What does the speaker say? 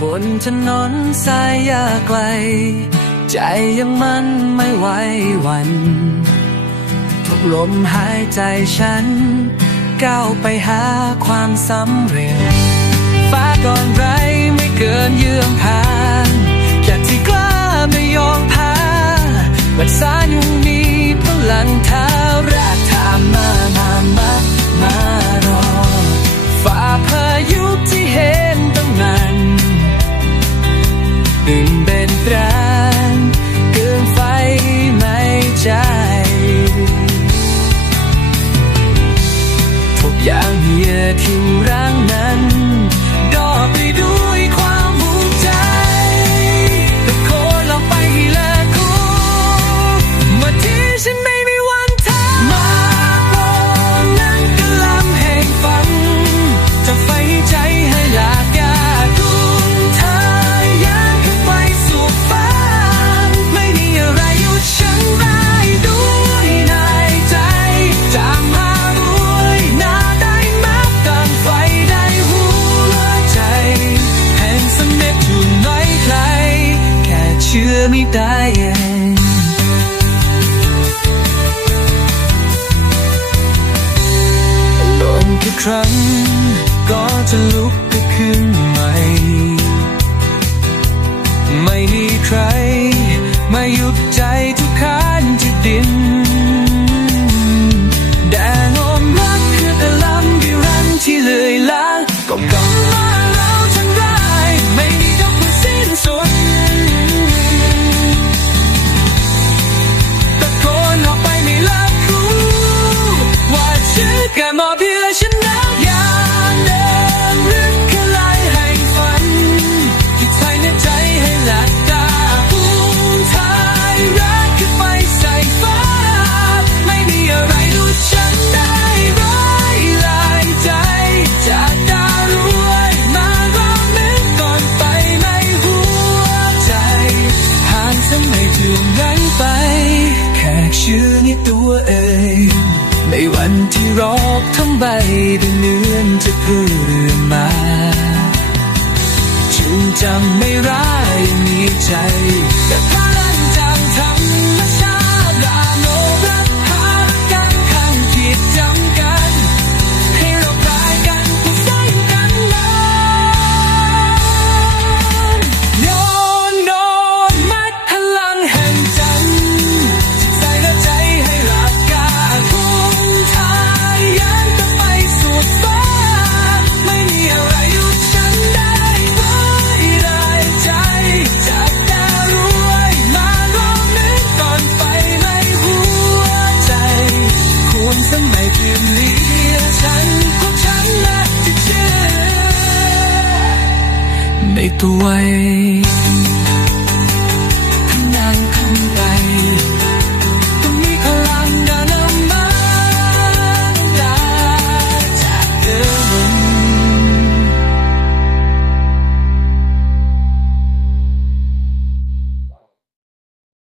บนถนนสายยาไกล ใจยังมันไม่ไหวหวันทุกลมหายใจฉัน ก้าวไปหาความสำเร็จฟ้าก่อนไรไม่เกินเยื่อมผ่า อทิ้งร่างนั้น โด้เองลงแค่ครั้งก็จะลุกขึ้นใหม่ไม่มีใคร แค่มอบเพื่อฉันนะอย่าเดินลึกแค่ลายแห่งฝันที่ใส่ในใจให้หลับตาภูมิทายรักขึ้นไปใส่ฟ้า ไม่มีอะไรดูฉันได้ร้ายลายใจ จากดาวรวยมาร้องเหมือนก่อนไปในหัวใจผ่านสมัยถึงนั้นไป แค่ชื่อในตัวเอง ในวันที่รอกทั้งใบได้เนื่อนจะเพื่อนมาจึงจำไม่ร้ายมีใจแต่พลังจำทำ ในตัวเองทำงานทำไป